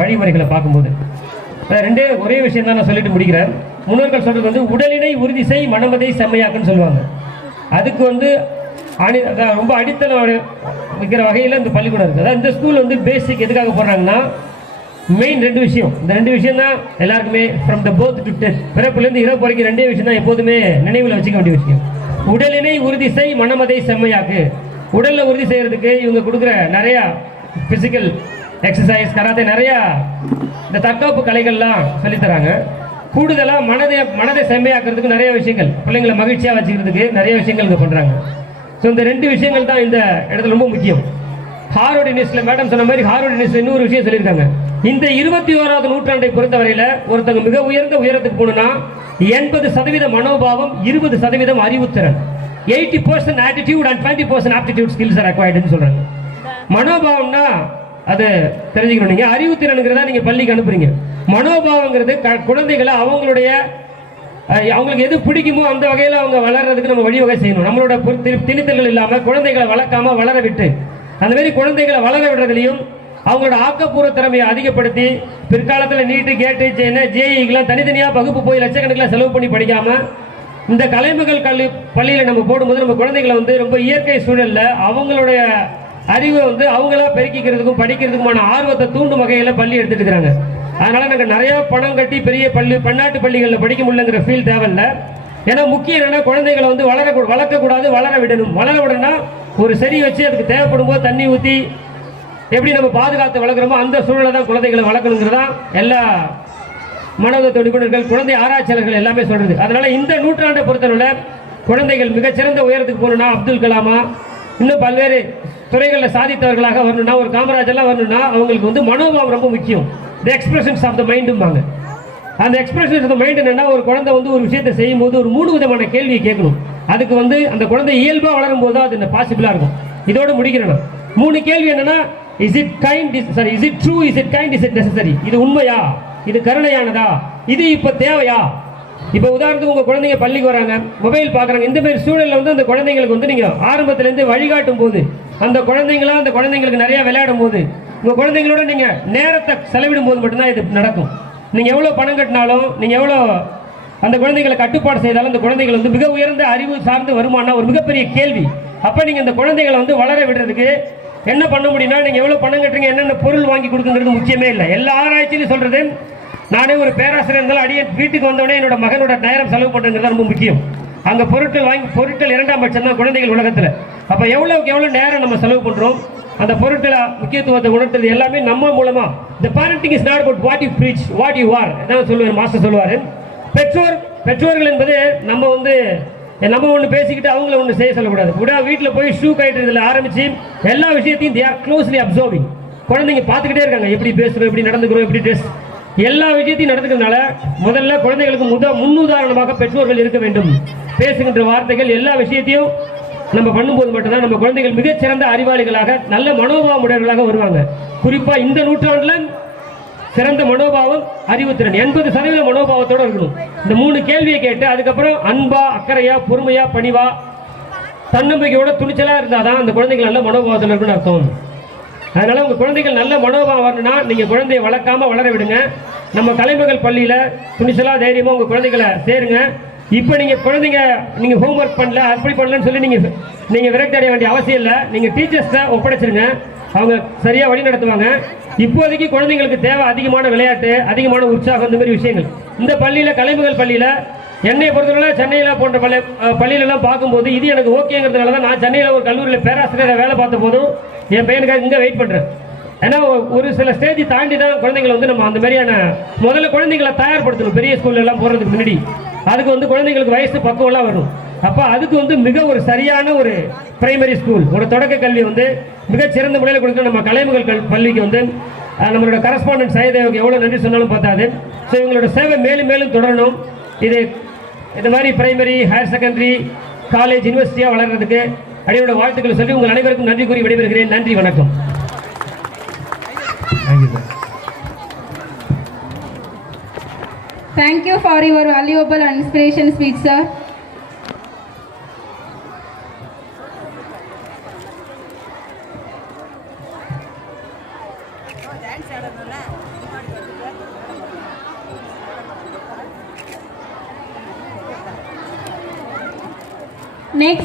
வழிமுறைகளை பார்க்கும்போது ரெண்டே ஒரே விஷயம் தான் நான் சொல்லிட்டு முடிக்கிறேன். முன்னோர்கள் சொல்றது வந்து உடலினை உறுதி செய் மனமதை செம்மையாக்குன்னு சொல்லுவாங்க. அதுக்கு வந்து ரொம்ப அடித்தளம் வைக்கிற வகையில் இந்த பள்ளிக்கூடம் இருக்குது. அதாவது இந்த ஸ்கூல் வந்து பேசிக் எதுக்காக போடுறாங்கன்னா மெயின் ரெண்டு விஷயம். இந்த ரெண்டு விஷயம் தான் எல்லாருக்குமே from the birth to death, பிறப்புலேருந்து இறப்பு வரைக்கும் ரெண்டே விஷயம் தான் எப்போதுமே நினைவில் வச்சுக்க வேண்டிய விஷயம். உடலினை உறுதி செய் மனமதை செம்மையாக்கு. உடலில் உறுதி செய்கிறதுக்கு இவங்க கொடுக்குற நிறையா ஃபிசிக்கல் எக்ஸசைஸ், கராத்தே, நிறையா இந்த தற்காப்பு கலைகள்லாம் சொல்லித்தராங்க. கூடுதலாக மனதை செம்மையாக்குறதுக்கு நிறைய விஷயங்கள், பிள்ளைங்களை மகிழ்ச்சியாக வச்சுக்கிறதுக்கு நிறைய விஷயங்கள் இங்கே பண்ணுறாங்க. ஸோ இந்த ரெண்டு விஷயங்கள் தான் இந்த இடத்துல ரொம்ப முக்கியம். ஹார்வர்ட் யூனிவர்சிட்டியில் மேடம் சொன்ன மாதிரி ஹார்வர்ட் யூனிவர்சிட்டி இன்னொரு விஷயம் சொல்லியிருக்காங்க. இந்த 21வது நூற்றாண்டை பொறுத்தவரையில் ஒருத்தங்க மிக உயர்ந்த உயரத்துக்கு போகணும்னா 80% மனோபாவம், 20% அறிவுத்திறன், 80% attitude and 20% aptitude skills are அக்வைர்டுன்னு சொல்றாங்க. மனோபாவம்னா அது தெரிஞ்சுக்கணும். நீங்க அறிவுத்திறனுங்கிறதா நீங்க பள்ளிக்கு அனுப்புறீங்க. மனோபாவங்கிறது குழந்தைகளை அவங்களுக்கு எது பிடிக்குமோ அந்த வகையில் அவங்க வளர்றதுக்கு நம்ம வழிவகை செய்யணும். நம்மளோட திணித்தல்கள் இல்லாமல் குழந்தைகளை வளர்க்காம வளர விட்டு, அந்த மாதிரி குழந்தைகளை வளர விடுறதுலையும் அவங்களோட ஆக்கப்பூர்வ திறமையை அதிகப்படுத்தி பிற்காலத்தில் நீட்டு, கேட்டு, ஜேஇக்கெல்லாம் தனித்தனியாக வகுப்பு போய் லட்சக்கணக்கில் செலவு பண்ணி படிக்காமல் இந்த கலைமகள் பள்ளியில் நம்ம போடும்போது நம்ம குழந்தைகளை வந்து ரொம்ப இயற்கை சூழலில் அவங்களுடைய அறிவை வந்து அவங்களா பெருக்கிக்கிறதுக்கும் படிக்கிறதுக்குமான ஆர்வத்தை தூண்டும் வகையில் பள்ளி எடுத்துட்டு இருக்கிறாங்க. அதனால நாங்கள் நிறைய பணம் கட்டி பெரிய பன்னாட்டு பள்ளிகளில் படிக்க முடியலங்கிற ஃபீல் தேவையில்ல. ஏன்னா முக்கியம் என்னன்னா குழந்தைகளை வந்து வளர்க்கக்கூடாது, வளர விடணும். வளர விடணும்னா ஒரு செடி வச்சு அதுக்கு தேவைப்படும் போது தண்ணி ஊற்றி எப்படி நம்ம பாதுகாத்து வளர்க்குறோமோ அந்த சூழலை தான் குழந்தைகளை வளர்க்கணுங்கிறதான் எல்லா மனோதத்துவ நிபுணர்கள், குழந்தை ஆராய்ச்சியாளர்கள் எல்லாமே சொல்றது. அதனால இந்த நூற்றாண்டை பொறுத்தவரை குழந்தைகள் மிகச்சிறந்த உயரத்துக்கு போகணும்னா அப்துல் கலாமா, இன்னும் பல்வேறு துறைகளில் சாதித்தவர்களாக வரணும்னா, ஒரு காமராஜெல்லாம் வரணும்னா அவங்களுக்கு வந்து மனோபாவம் ரொம்ப முக்கியம். தி எக்ஸ்பிரஷன்ஸ் ஆஃப் த மைண்டும்பாங்க. அந்த எக்ஸ்பிரஷன்ஸ் ஆஃப் த மைண்ட் என்னன்னா, ஒரு குழந்தை வந்து ஒரு விஷயத்தை செய்யும் போது ஒரு 3 விதமான கேள்வியை கேட்கணும். அதுக்கு வந்து அந்த குழந்தை இயல்பாக வளரும் போது தான் அது பாசிபிளாக இருக்கும். இதோட முடிக்கிறேன். 3 கேள்வி என்னன்னா, is it kind, is it true, is it kind, is it necessary. இது உண்மையா, இது கருணையானதா, இது இப்போ தேவையா. இப்போ உதாரணத்துக்கு உங்கள் குழந்தைங்க பள்ளிக்கு வராங்க, மொபைல் பார்க்குறாங்க. இந்த மாதிரி சூழலில் வந்து அந்த குழந்தைங்களுக்கு வந்து நீங்கள் ஆரம்பத்திலேருந்து வழிகாட்டும் போது அந்த குழந்தைங்களுக்கு நிறைய விளையாடும் போது உங்கள் குழந்தைங்களோட நீங்கள் நேரத்தை செலவிடும் போது மட்டும்தான் இது நடக்கும். நீங்கள் எவ்வளோ பணம் கட்டினாலும், நீங்கள் எவ்வளோ அந்த குழந்தைகளை கட்டுப்பாடு செய்தாலும் அந்த குழந்தைகள் வந்து மிக உயர்ந்த அறிவு சார்ந்து வருமானா ஒரு மிகப்பெரிய கேள்வி. அப்போ நீங்கள் இந்த குழந்தைகளை வந்து வளர விடுறதுக்கு என்ன பண்ண முடியும்னா, நீங்கள் எவ்வளோ பணம் கட்டுறீங்க, என்னென்ன பொருள் வாங்கி கொடுக்குங்கிறது முக்கியமே இல்லை. எல்லா ஆராய்ச்சியிலும் சொல்கிறது, நானே ஒரு பேராசிரியர் இருந்தாலும் அடியே வீட்டுக்கு வந்தோடனே என்னோட மகனோட நேரம் செலவு பண்ணுறது ரொம்ப முக்கியம். அங்கே பொருட்கள் 2ஆம் பட்சம் தான் குழந்தைகள் உலகத்தில். அப்போ எவ்வளோக்கு எவ்வளோ நேரம் நம்ம செலவு பண்ணுறோம், அந்த பொருட்களை முக்கியத்துவத்தை உணர்த்துறது எல்லாமே நம்ம மூலமாக. இந்த parenting is not about what you preach, what you are. தான் சொல்லுவார் மாஸ்டர் சொல்லுவார். பெற்றோர்கள் என்பது நம்ம ஒன்று பேசிக்கிட்டு அவங்கள ஒன்று செய்ய சொல்லக்கூடாது. வீட்டில் போய் ஷூ கட்டுறதுல ஆரம்பித்து எல்லா விஷயத்தையும் தே ஆர் க்ளோஸ்லி அப்சர்விங். குழந்தைங்க பார்த்துக்கிட்டே இருக்காங்க, எப்படி பேசுகிறோம், எப்படி நடந்துக்கிறோம், எப்படி ட்ரெஸ், எல்லா விஷயத்தையும் நடந்துக்கிறதுனால முதல்ல குழந்தைகளுக்கு முன்னுதாரணமாக பெற்றோர்கள் இருக்க வேண்டும். பேசுகின்ற வார்த்தைகள் எல்லா விஷயத்தையும் நம்ம பண்ணும்போது மட்டும்தான் நம்ம குழந்தைகள் மிகச்சிறந்த அறிவாளிகளாக, நல்ல மனோபாவம் உடையவர்களாக வருவாங்க. குறிப்பாக இந்த நூற்றாண்டில் சிறந்த மனோபாவம், அறிவுத்திறன் 80% மனோபாவத்தோடு இருக்கணும். இந்த 3 கேள்வியை கேட்டு அதுக்கப்புறம் அன்பா, அக்கறையா, பொறுமையா, பணிவா, தன்னம்பிக்கையோட துணிச்சலாக இருந்தால் தான் அந்த குழந்தைகள் நல்ல மனோபாவத்தில் இருக்குன்னு அர்த்தம். அதனால உங்கள் குழந்தைகள் நல்ல மனோபாவம் வரணும்னா நீங்கள் குழந்தையை வளர்க்காம வளர விடுங்க. நம்ம கலைமகள் பள்ளியில் துணிச்சலாக தைரியமாக உங்கள் குழந்தைகளை சேருங்க. இப்போ நீங்கள் குழந்தைங்க நீங்கள் ஹோம்ஒர்க் பண்ணல, அப்படி பண்ணலன்னு சொல்லி நீங்கள் விரக்தி அடைய வேண்டிய அவசியம் இல்லை. நீங்கள் டீச்சர்ஸை ஒப்படைச்சிருங்க, அவங்க சரியாக வழி நடத்துவாங்க. இப்போதைக்கு குழந்தைங்களுக்கு தேவை அதிகமான விளையாட்டு, அதிகமான உற்சாகம், இந்த மாதிரி விஷயங்கள். இந்த பள்ளியில், கலைமகள் பள்ளியில் என்னை பொறுத்தவரை சென்னையில் போன்ற பள்ளியிலலாம் பார்க்கும்போது இது எனக்கு ஓகேங்கிறதுனால தான் நான் சென்னையில் ஒரு கல்லூரியில் பேராசிரியரை வேலை பார்த்த போதும் என் பையனுக்காக இங்கே வெயிட் பண்ணுறேன். ஏன்னா ஒரு சில ஸ்டேஜ் தாண்டி தான் குழந்தைங்களை வந்து நம்ம அந்த மாதிரியான முதல்ல குழந்தைங்களை தயார்படுத்தணும். பெரிய ஸ்கூல்லலாம் போகிறதுக்கு முன்னாடி அதுக்கு வந்து குழந்தைங்களுக்கு வயசு பக்குவம்லாம் வரும். அப்போ அதுக்கு வந்து மிக ஒரு சரியான ஒரு பிரைமரி ஸ்கூல், ஒரு தொடக்க கல்வி வந்து மிகச்சிறந்த முறையில் கொடுக்க நம்ம கலைமகள் பள்ளிக்கு வந்து நம்மளோட கரஸ்பாண்டன்ட் சைதேவுக்கு எவ்வளோ நன்றி சொன்னாலும் பார்த்தாது. ஸோ இவங்களோட சேவை மேலும் மேலும் தொடரணும். இது மாதிரி பிரைமரி, ஹையர் செகண்டரி, காலேஜ், யூனிவர்சிட்டியாக வளர்கிறதுக்கு அடியோட வாழ்த்துக்களை சொல்லி உங்கள் அனைவருக்கும் நன்றி கூறி விடைபெறுகிறேன். நன்றி, வணக்கம். Thank you for your valuable and inspiration speech, sir. Next.